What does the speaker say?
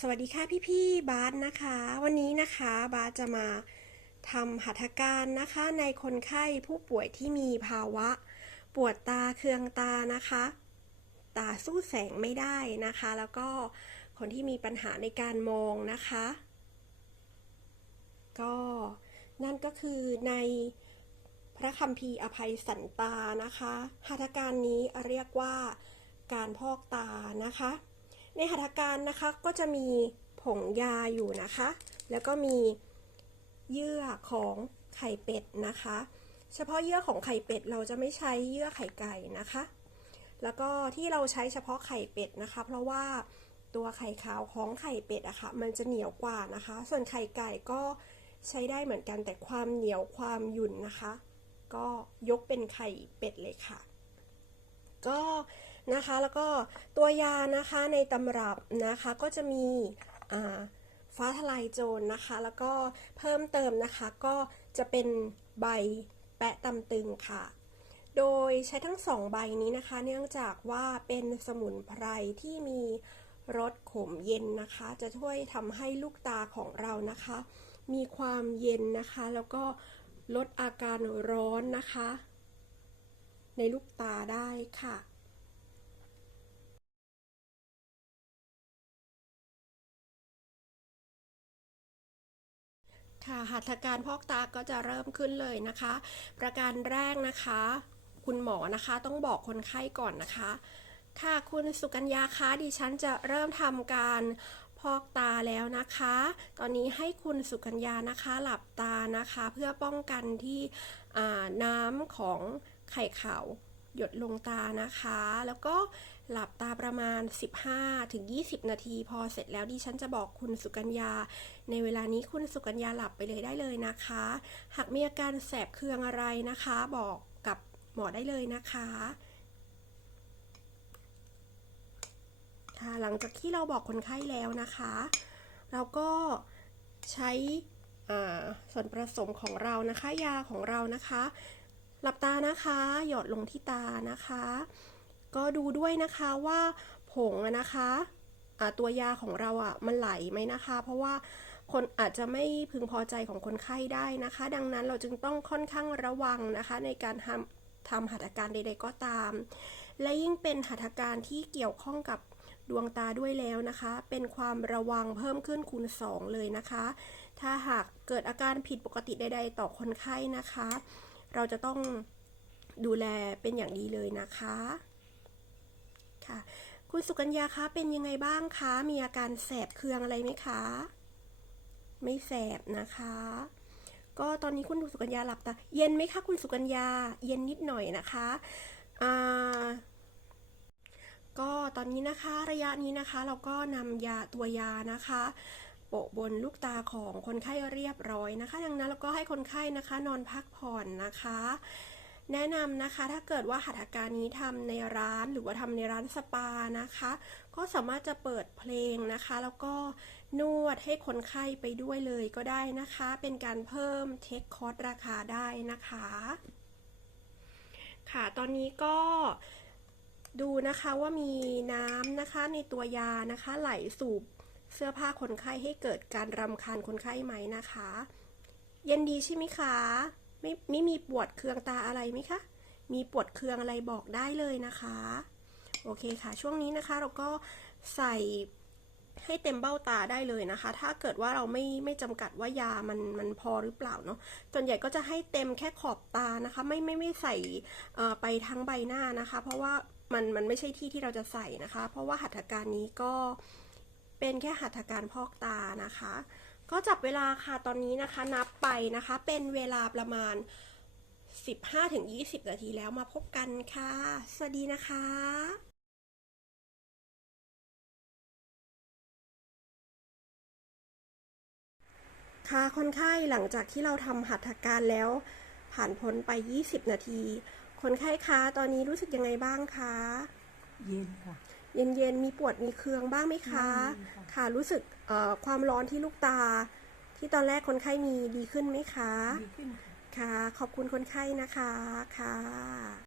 สวัสดีค่ะพี่ๆบาสนะคะ วันนี้นะคะบาสจะมาทำหัตถการนะคะในคนไข้ผู้ป่วยที่มีภาวะ ปวดตาเคืองตานะคะ ตาสู้แสงไม่ได้นะคะ แล้วก็คนที่มีปัญหาในการมองนะคะ ก็นั่นก็คือในพระคัมภีร์อภัยสันตานะคะหัตถการนี้เรียกว่าการพอกตานะคะ ในหัตถการนะคะก็จะมีผงยาอยู่นะคะ แล้วก็มีเยื่อของไข่เป็ดนะคะ เฉพาะเยื่อของไข่เป็ดเราจะไม่ใช้เยื่อไข่ไก่นะคะ แล้วก็ที่เราใช้เฉพาะไข่เป็ดนะคะ เพราะว่าตัวไข่ขาวของไข่เป็ดอะค่ะมันจะเหนียวกว่านะคะ ส่วนไข่ไก่ก็ใช้ได้เหมือนกันแต่ความเหนียวความหยุ่นนะคะ ก็ยกเป็นไข่เป็ดเลยค่ะ ก็ นะคะ แล้วก็ตัวยานะคะในตำรับนะคะก็จะมีฟ้าทลายโจรนะคะ แล้วก็เพิ่มเติมนะคะก็จะเป็นใบแปะตำตึงค่ะ โดยใช้ทั้งสองใบนี้นะคะ เนื่องจากว่าเป็นสมุนไพรที่มีรสขมเย็นนะคะ จะช่วยทำให้ลูกตาของเรานะคะ มีความเย็นนะคะ แล้วก็ลดอาการร้อนนะคะ ในลูกตาได้ค่ะ ค่ะหัตถการพอกตาก็จะเริ่มขึ้นเลยนะคะ ประการแรกนะคะ คุณหมอนะคะต้องบอกคนไข้ก่อนนะคะ ค่ะคุณสุกัญญาคะดิฉันจะเริ่มทำการพอกตาแล้วนะคะ ตอนนี้ให้คุณสุกัญญานะคะหลับตานะคะ เพื่อป้องกันที่น้ำของไข่ขาวหยดลงตานะคะ แล้วก็ หลับตาประมาณ 15-20 นาที พอเสร็จแล้วดิฉันจะบอกคุณสุกัญญา ในเวลานี้คุณสุกัญญาหลับไปเลยได้เลยนะคะ หากมีอาการแสบเคืองอะไรนะคะ บอกกับหมอได้เลยนะคะค่ะหลังจากที่เราบอกคนไข้แล้วนะคะ เราก็ใช้ส่วนผสมของเรานะคะ ยาของเรานะคะ หลับตานะคะ หยอดลงที่ตานะคะ ก็ดูด้วยนะคะว่าผงนะคะตัวยาของเราอะมันไหลไหมนะคะ เพราะว่าคนอาจจะไม่พึงพอใจของคนไข้ได้นะคะ ดังนั้นเราจึงต้องค่อนข้างระวังนะคะ ในการทำทำหัตถการใด ๆ ก็ตาม และยิ่งเป็นหัตถการที่เกี่ยวข้องกับดวงตาด้วยแล้วนะคะ เป็นความระวังเพิ่มขึ้นคูณ 2 เลยนะคะ ถ้าหากเกิดอาการผิดปกติใด ๆ ต่อคนไข้นะคะ เราจะต้องดูแลเป็นอย่างดีเลยนะคะ ค่ะ คุณสุกัญญาคะเป็นยังไงบ้างคะ มีอาการแสบเคืองอะไรไหมคะ ไม่แสบนะคะ ก็ตอนนี้คุณสุกัญญาหลับตา เย็นไหมคะ คุณสุกัญญา เย็นนิดหน่อยนะคะอ่าก็ตอนนี้นะคะระยะนี้นะคะ เราก็นำยาตัวยานะคะโปะบนลูกตาของคนไข้เรียบร้อยนะคะ ดังนั้นเราก็ให้คนไข้นะคะ นอนพักผ่อนนะคะ แนะนำนะคะ ถ้าเกิดว่าหัตถการนี้ทำในร้านหรือว่าทำในร้านสปานะคะ ก็สามารถจะเปิดเพลงนะคะ แล้วก็นวดให้คนไข้ไปด้วยเลยก็ได้นะคะ เป็นการเพิ่มเทคคอร์สราคาได้นะคะ ค่ะตอนนี้ก็ดูนะคะว่ามีน้ำนะคะในตัวยานะคะไหลสูบเสื้อผ้าคนไข้ให้เกิดการรำคาญคนไข้ไหมนะคะ เย็นดีใช่ไหมคะ ไม่ไม่มีปวดเคืองตาอะไรไหมคะ มีปวดเคืองอะไรบอกได้เลยนะคะ โอเคค่ะ ช่วงนี้นะคะเราก็ใส่ให้เต็มเบ้าตาได้เลยนะคะ ถ้าเกิดว่าเราไม่ไม่จำกัดว่ายามันมันพอหรือเปล่าเนาะ ส่วนใหญ่ก็จะให้เต็มแค่ขอบตานะคะ ไม่ไม่ไม่ใส่ไปทั้งใบหน้านะคะ เพราะว่ามันมันไม่ใช่ที่ที่เราจะใส่นะคะ เพราะว่าหัตถการนี้ก็เป็นแค่หัตถการพอกตานะคะ ก็จับเวลาค่ะตอนนี้นะคะนับไปนะคะ เป็นเวลาประมาณ 15-20 นาทีแล้วมาพบกันค่ะ สวัสดีนะคะค่ะคนไข้หลังจากที่เราทำหัตถการแล้ว ผ่านพ้นไป 20 นาที คนไข้คะตอนนี้รู้สึกยังไงบ้างคะ เย็นค่ะ เย็นๆ มีปวดมีเคืองบ้างไหมคะไม่มีค่ะค่ะ รู้สึกเอ่อความร้อนที่ลูกตา ที่ตอนแรกคนไข้มีดีขึ้นไหมคะ ดีขึ้นค่ะค่ะขอบคุณคนไข้นะคะ ค่ะ